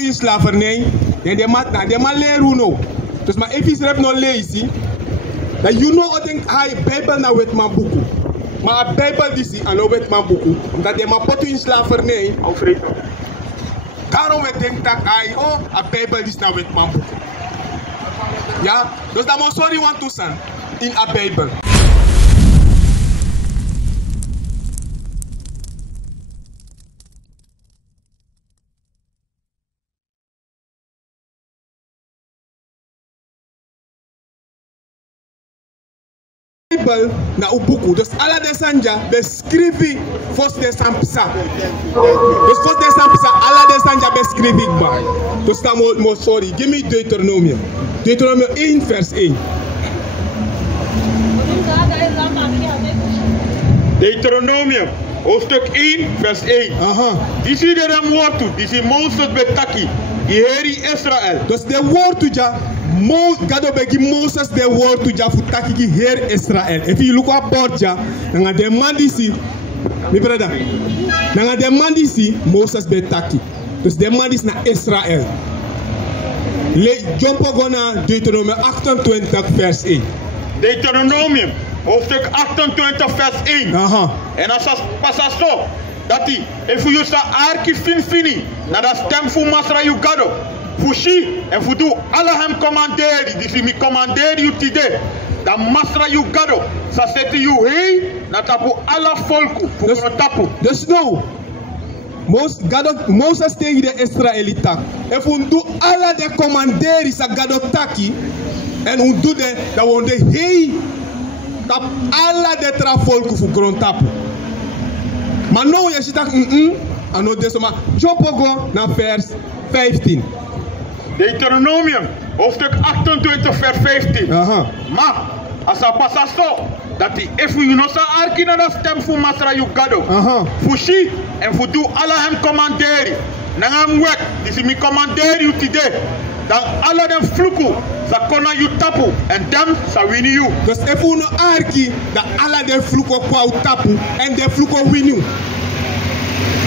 potu in slavernij, en de ma leren no. Dus maar even is no lezen, dat you know wat denk hij Bijbel nou wet man boeken. Maar a Bijbel die zie aan wet man boeken, omdat de ma potu in slavernij, Alfred. Daarom we denk dat hij a Bijbel die nou wet man boeken. Ja, dus dat moet sorry want to zijn in a Bijbel. Bijbel na ubuku, dus alla de sanja beschrijven vos de sampsa. Dus vos de sampsa, alla de sanja beschrijven ba. Dus dan mo sorry, give me Deuteronomium. Deuteronomium 1 vers 1. Deuteronomium, hoofdstuk 1 vers 1. Aha. Dit is de woord toe, dit is Mozes betaki, die heri Israël. Dus de woord toe ja. God begi Moses de woord to ja futaki ki her Israel. If you look at Borja, nanga de mandisi, mi brother, nanga de mandisi Moses betaki. Dus de mandis na Israel. Le jumpo gona Deuteronomium 28 vers 1. Deuteronomium, hoofdstuk 28 vers 1. Aha. En als passa zo, dat die, if you sta arki fini, na da stem fu masra you gado. Fushi en voor doen alle hem commanderen, die mi commanderen you today. Dan masra you gado, sa zet you hey, na tapu alle volken, voor tapu. Dus nou, Moses tegen de Israëlieten. En voor doen alle de commanderen sa gado taki, en hoe doet de, dat we de hey, tap alle de tra volken voor grond tapu. Maar nou je ziet dat, en nou deze maar, Jopogo naar vers 15. Deuteronomium, hoofdstuk 28 vers 15. Aha. Maar, als dat passa zo, dat die even je nog zo arki naar de stem voor masra you gado. Aha. Fushi en voor doen alle hem commanderen. Nangam wek, die mi commanderen you today. Dan alle dem vloeken, ze kunnen you tapu en dem ze winnen you. Dus even je nog arki, dat alle de vloeken kwa tapu en de vloeken winnen.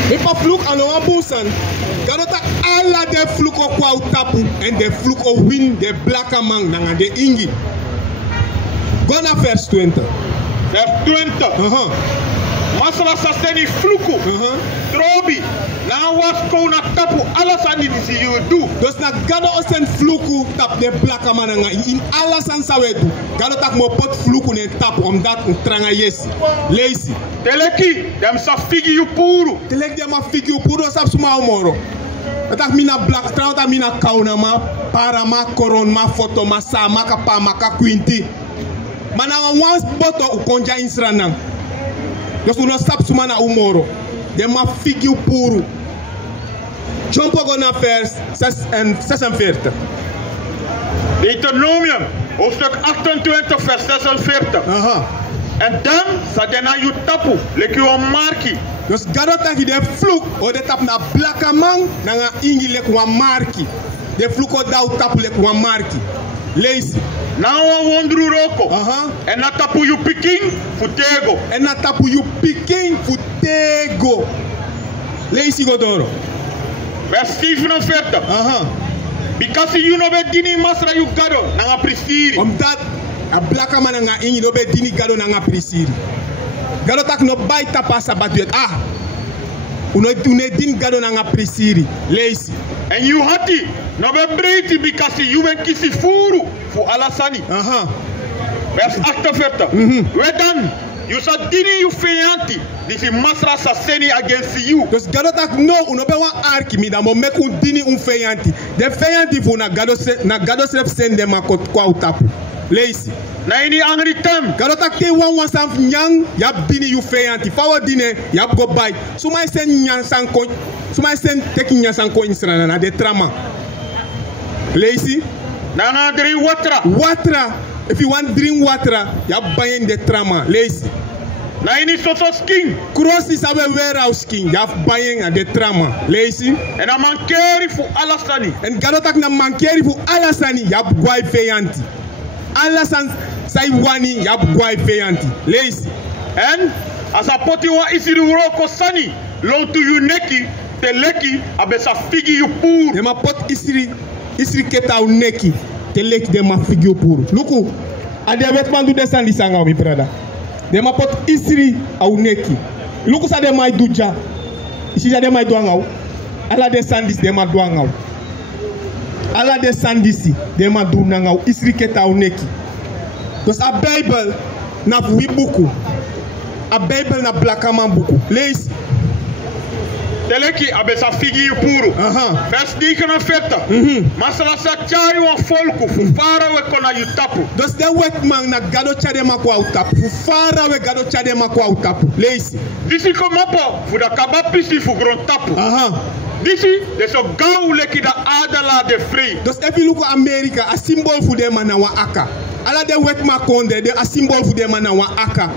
If a vloek aan de boesan, dan dat alle de vloeken kwa tapu en de vloeken win de BLAKAMAN naar de INGI. Go naar vers 20. Vers 20. Masala saseni vloeken. Trobi. Na was kona tapu alles aan die you do. Dus na gado osen vloeken tap de BLAKAMAN in alles aan sawe do. Gado tak mo pot vloeken en tapu omdat een tranga yes. Lazy. Teleki, dem sa figi you puru. Telek dem a figi you puru sap suma omoro. Tak mina black trouta mina kauna ma para ma koron ma foto ma sa ma kapa ma ka kwinti. Mana once boto ukonja insranang. Dus uno sap suma na umoro. Dem a figi you puru. Jumpo go na vers 46. Deuteronomium, hoofdstuk 28 vers 46. Aha. En dan zal je naar je tapu, lek je een markie. Dus gado taki de vloek, o de tap na BLAKAMAN, na INGI lek wan markie. De vloek o dau tapu lek wan markie. Lees. Na wondru roko. En na tapu you piking futego. En na tapu you piking futego. Lees go doro. Vers 47. Because you know be dini masra you gado na prisiri. Omdat a BLAKAMAN na INGI no be dini gado na prisiri. Gado tak no bay tapa sabatuet. Uno din gado na prisiri. Lees. En you hati no be breiti because you ben kisi furu fu alasani. Vers 48. We dan you sa dini you feyanti. This is masra saseni against you. Dus gado tak no uno be wan arki mi da mo mek un dini un feyanti. De feyanti fu na gado srep sende ma kot kwa utapu. Lees. Na ini angry tem. Gado tak te wan sanf nyang yap dini you feyanti. Fawo dine yap go bay. Sumay sen nyang san ko. Sumay sen teki nyang san ko insrana na de trama. Lees. Na drink water. Water. If you want drink water, yap bayen de trama. Lees. Na ini soso skin. Cross is our warehouse skin. Yap bayen a de trama. Lees. En a mankeri fu alasani. En gado tak na mankeri fu alasani yap gwai feyanti. Alasan sai wani yap gwai feyanti. Lees. En as a poti wa isiru roko sani long to you neki te leki abesa figi you pur. De ma pot isri keta u neki. Te leki de ma figi you pur. Luku, ade wetman du desan di sanga mi brada. De ma pot isri au neki. Luku sa de ma duja. Isi ja de ma duangau. Ala de sandis de ma duangau. Ala de sandisi de ma du nangau isri keta u neki. Dus a Bible na wi buku. A Bible na BLAKAMAN buku. Lees. Teleki abesa figi you puru. Vers 49. Masala sa chari wa folku fufara we kona you tapu. Dus de wetman na gado chade ma kwa utapu. Fufara we gado chade ma kwa utapu. Lees. Disi komapo fuda kabapisi fu gron tapu. Disi deso gau leki da adala de free. Dus if you look at America, a symbol for them na wa aka. Ala de wetman konde de a symbol for them na wa aka.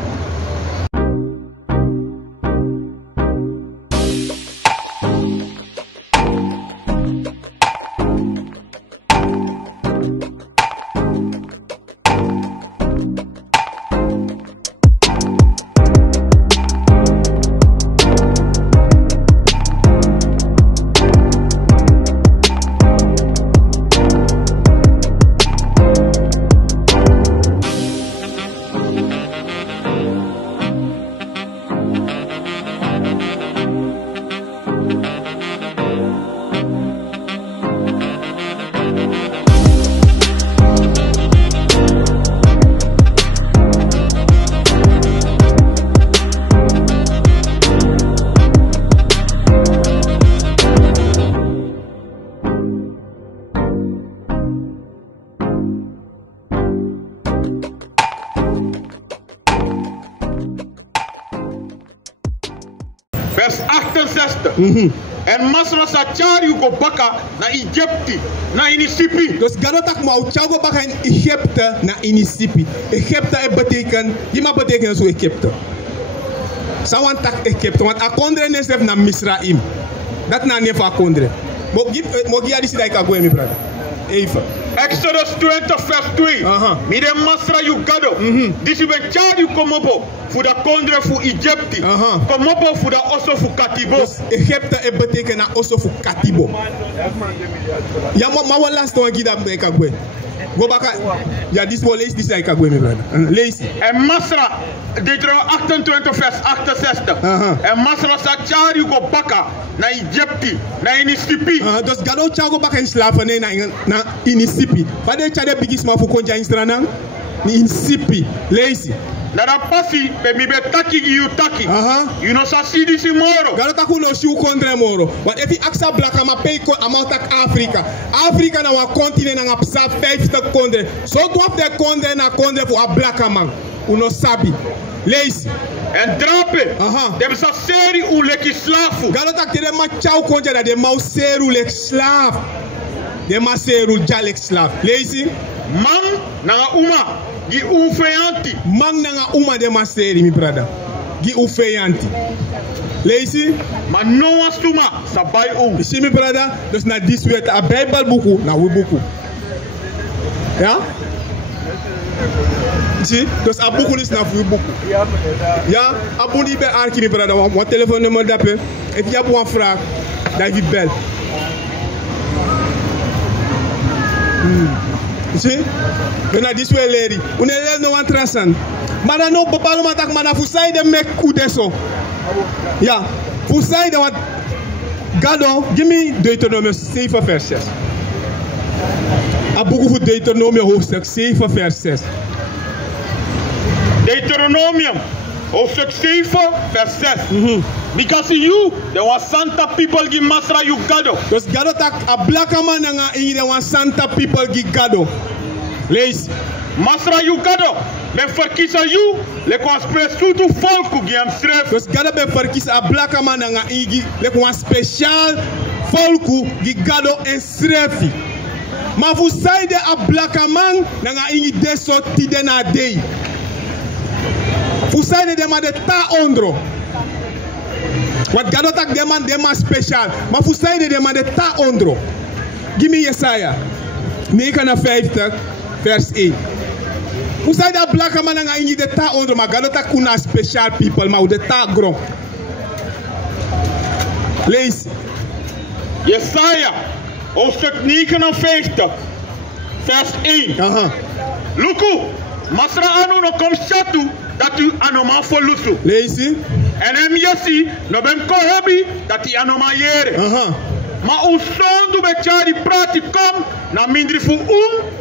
Vers 68. En masra sa chari go baka na Egypti, na Inisipi. Dus garotak ma uchago baka in Egypte na Inisipi. Egypte betekent zo Egypte. Sawan tak Egypte, want akondre nesef na Misraim. Dat na nefa akondre. Mogi adisi dai kagwe mi brada. Even. Exodus 20 vers 2. Mide masra you gado. Disi ben chari you komobo. Fuda kondre fu Egypti. Komobo fuda oso fu katibo. Egypte betekent na oso fu katibo. Ja ma wa last one gida me kagwe. Go baka. Ja dis wo lees dis dai kagwe mi brada. Lees. En masra Deuteronomie 28 vers 68. En masra sa chari you go baka na Egypti, na Inisipi. Dus gado chago baka in slavernij na Inisipi. Vade chade bigis ma fu konja instrana ni Inisipi. Lees. Nada pasi pe mi be taki you taki. You know sa si disi moro. Gado taku no si u kondre moro. But if you aksa BLAKAMAN pay ko amatak Afrika. Afrika na wa continent na psa 50 kondre. So dwap de kondre na kondre fu a BLAKAMAN. Uno sabi. Lees. En drape. Dem sa seri u leki slafu. Gado tak de ma chau konja da de ma seru lek slaaf. De ma seru jalek slaaf. Lees. Man na uma gi ufeyanti. Man na uma de ma seri mi brada. Gi ufeyanti. Lees. Man no wasuma sa bai u. See mi brada, dus na this wet a Bible buku na we buku. Ja? Zie, dus a buku is na we buku. Ja, a buni be arki mi brada, wa telefoon nummer dape. If you have one vraag, dan je bel. Zie? We na this way lady. Unele no one transan. Mana no bepaalde matak mana fusai de mek kudeso. Ja, fusai de wat Gado, give me Deuteronomie 7 vers 6. A boek voor Deuteronomie hoofdstuk 7 vers 6. Deuteronomium hoofdstuk 7 vers 6. Because you, there was Santa people gi masra you gado. Dus Gado tak a BLAKAMAN nga in there was Santa people gi Gado. Lees. Masra you gado. Ben verkiezen you, le kon spresu tu volku gi am schreef. Dus Gado ben verkiezen a BLAKAMAN nga in le kon speciaal volku gi Gado en schreefi. Maar voor zij de a BLAKAMAN nga in deso tide na day. Voor zij de ma de ta ondro. Wat Gado tak dema speciaal. Maar voor zij de ma de ta ondro. Give me Jesaja 59 vers 1. Hoe zij dat BLAKAMAN nga in de ta ondro. Maar Gado tak kuna speciaal people. Maar de ta grom. Lees. Jesaja, hoofdstuk 59, vers 1. Luku, masra anu no kom shatu dat u anoma volusu. Lees. En hem yesi no ben ko hebi dat i anoma yere. Maar uw zoon doet met jou die praat die kom na mindri fu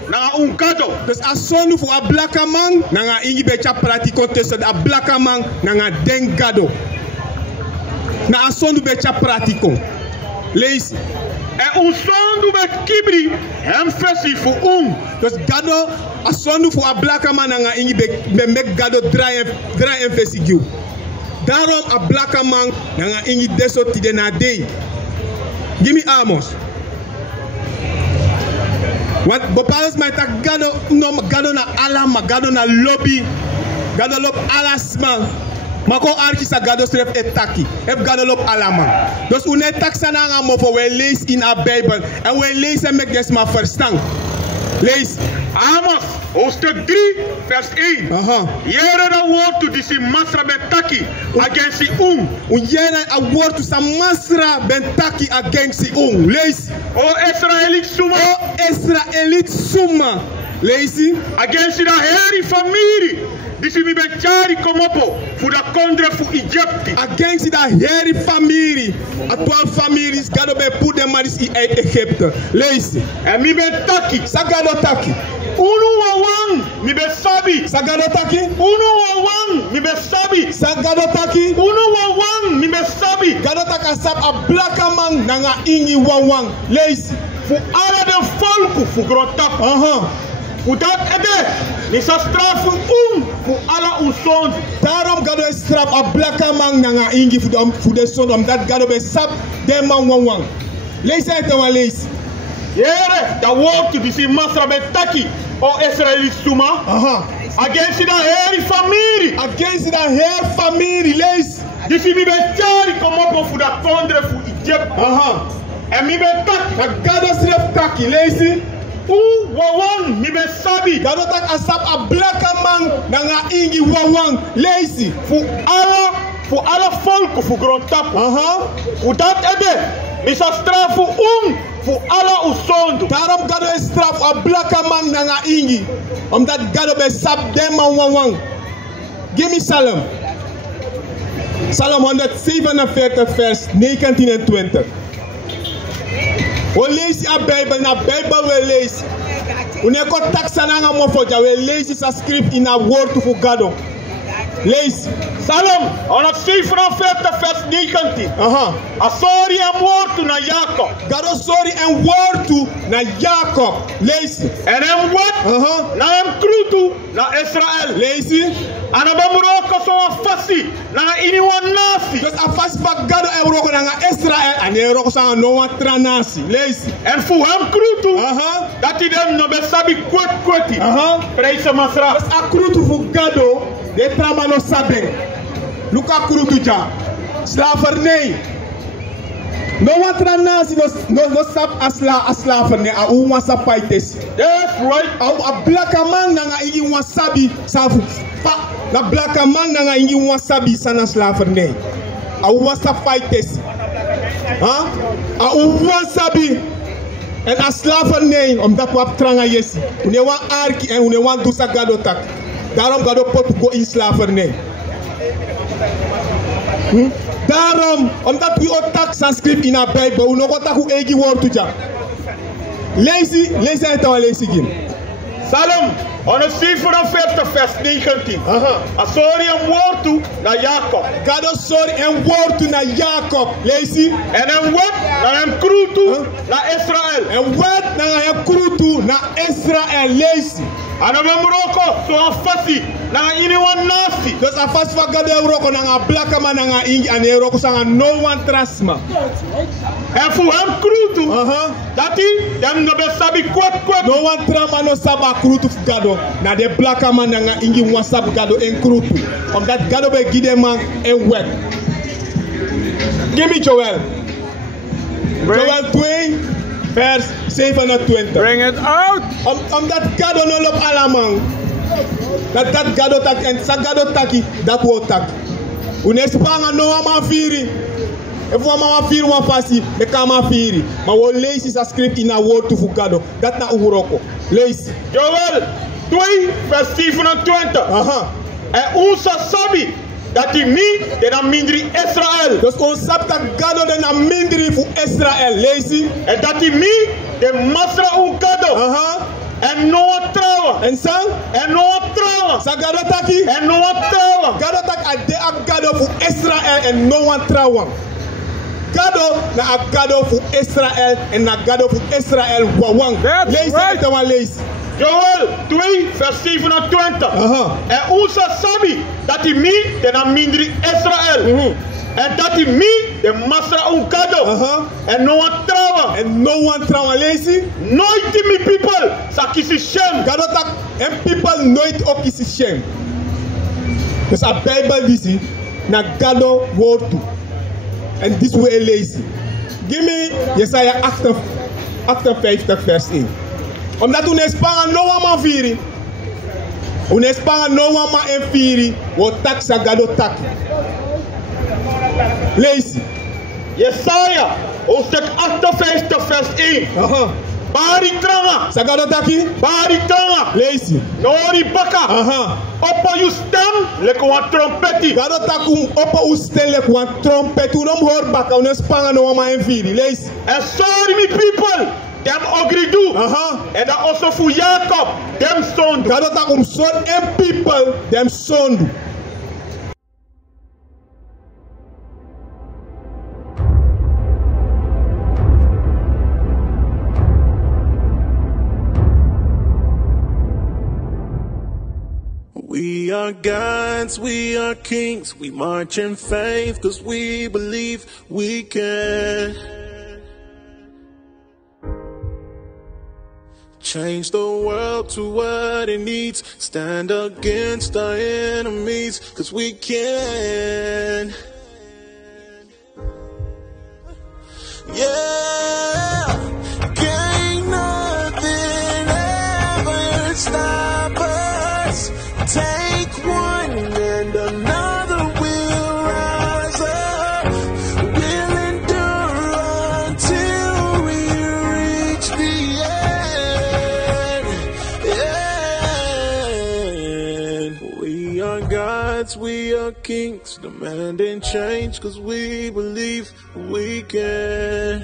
na gado. Dus als zoon voor a BLAKAMAN na ingi becha praat die tussen a BLAKAMAN na den gado. Na a zoon becha praat die kom. Lees. En uw zoon doet met kibri hem versie voor Dus gado a zoon voor a BLAKAMAN na ingi be gado draai en versie giu. Daarom a BLAKAMAN na ingi deso tide na day. Give me Amos. Want bepaalds mij tak gado na alama, gado na lobby, gado lop alasman. Maar ko arki sa gado stref etaki, heb gado lop alama. Dus une tak sana nga mo voor we lees in a Bijbel en we lezen met des maar verstand. Lees. Amos, hoofdstuk 3, vers 1. Jere na woord to disi masra betaki against the Jere a woord to sa masra betaki against the Lees. O Israelite suma. O Israelite suma. Lees. Against the heri familie. Disi mi benchari komopo voor de kondre voor Egypte. Against the heri familie. A 12 families gado be put them in Egypte. Lees. En mi betaki. Sagado taki. Unu wawang mi be sabi. Sagado taki. Unu wawang mi be sabi. Sagado taki. Unu wawang mi be sabi. Gado taka sab a BLAKAMAN nanga ingi wawang. Lees. Voor alle de volken voor grotap. Voor dat ede. Is a straf voor alle uw zoon. Daarom gado is straf a BLAKAMAN nanga ingi voor de zoon. Omdat gado be sab de man wawang. Lees het dan lees. Here, the word to disi masra betaki o Israelite suma. Against the heri family. Against the heri family. Lees. Disi mi betari kom op voor de kondre voor Egypte. En mi betaki. Na gado stref taki. Lees. Wawang mi be sabi. Gado tak asap a BLAKAMAN nanga ingi wawang. Lees. Voor alle volken voor grondtap. Voor dat ede. Is a straf voor alle uw zonden. Daarom gado is straf a BLAKAMAN nanga ingi. Omdat gado be sap dem man wawang. Give me Psalm. Psalm 147 vers 19 en 20. We lezen a Bijbel, na Bijbel we lezen. We ko taksa nanga mo foja, we lezen sa script in a woord voor gado. Lees. Psalm 147 vers 19. Sorry en woord na Jacob. Gado sorry en woord na Jacob. Lees. En hem wat? Na hem krutu na Israël. Lees. En hem roko so afasi na iniwan nasi. Dus afasi pak gado en roko na Israël. En hij roko sa no one tranasi. Lees. En voor hem krutu. Dat hij dem no besabi kweti. Praise masra. Dus a krutu voor gado. De trama no sabe. Luka krutuja. Slavernij. No one tranasi no sap a slavernij. A uwa sapaites. Yes, right. A BLAKAMAN nanga ingi wasabi safu. Na BLAKAMAN nanga ingi wasabi sana slavernij. A uwa sapaites. A uwa sabi. En a slavernij omdat we op tranga yesi. Une wan arki en une wan dusa gado tak. Daarom gado pot go in slavernij. Daarom, omdat we ook tak script in a Bijbel, we nog tak hoe egi woord tuja. Lees het al lees again. Psalm 147 vers 19. Sorry en woord toe naar Jacob. Gado sorry en woord toe naar Jacob. Lees. En hem wat naar hem kroe toe naar Israël. En wat naar hem kroe toe naar Israël. Lees. En hem roko zo afasi naar anyone nasi. Dus afasi van gado roko naar BLAKAMAN naar ingi en hij roko sang no one trasma. En voor hem kroe toe. Dat hij dem no besabi kwet. No one trama no saba kroe toe gado. Na de BLAKAMAN naar ingi wasab gado en kroe toe. Omdat gado be gide man en wet. Give me Joel. Joel 2 vers 27. Bring it out. Omdat gado no lop alamang. Dat gado tak en sa gado taki dat wo tak. Unespanga no ama firi. If one man feel one fasi, me kama firi. Ma wo leisi sa script in a word to fugado. Dat na uroko. Leisi. Joel 2 vers 27. En onze sabi dat die mi de na mindri Israël. Dus ons sap dat gado de na mindri fu Israël. Leisi. En dat die mi de masra un gado. En no trouwen. En sang? En no trouwen. Sa gado taki? En no trouwen. Gado tak a de a gado fu Israël en no one trouwen. Gado na a gado fu Israël en na gado fu Israël wawang. Leisi right. Ete wan leisi. Joel 2 vers 27. En onze sabi dat die mi de na mindri Israël. En dat die mi de masra un gado. En no one trouwen. En no one trouwen leisi. Nooit die mi people sa kisi shem. Gado tak en people nooit ook kisi shem. Dus a Bijbel disi na gado woord toe. En dit way lezen. Give me Jesaja 58 vers 1. Omdat we nespangen no one man viri. We nespangen no one man en viri. Wo tak sa gado tak. Lezen. Jesaja hoofdstuk 58 vers 1. Bari tranga. Sa gado taki. Bari tranga. Lezen. Nori baka. Oppo you stem leko wan trompeti. Gado takum oppo u stem leko wan trompeti. Unom hoor baka. Unom spanga no one man en viri. Lezen. And sorry me people. Dem ogri do. And that also for Jacob. Dem sondu. Gado takum son en people. Dem sondu. We are gods, we are kings, we march in faith, cause we believe we can change the world to what it needs, stand against our enemies, cause we can. Yeah, can't nothing ever stop us. Take one and another will rise up. We'll endure until we reach the end. We are gods, we are kings, demanding change, cause we believe we can.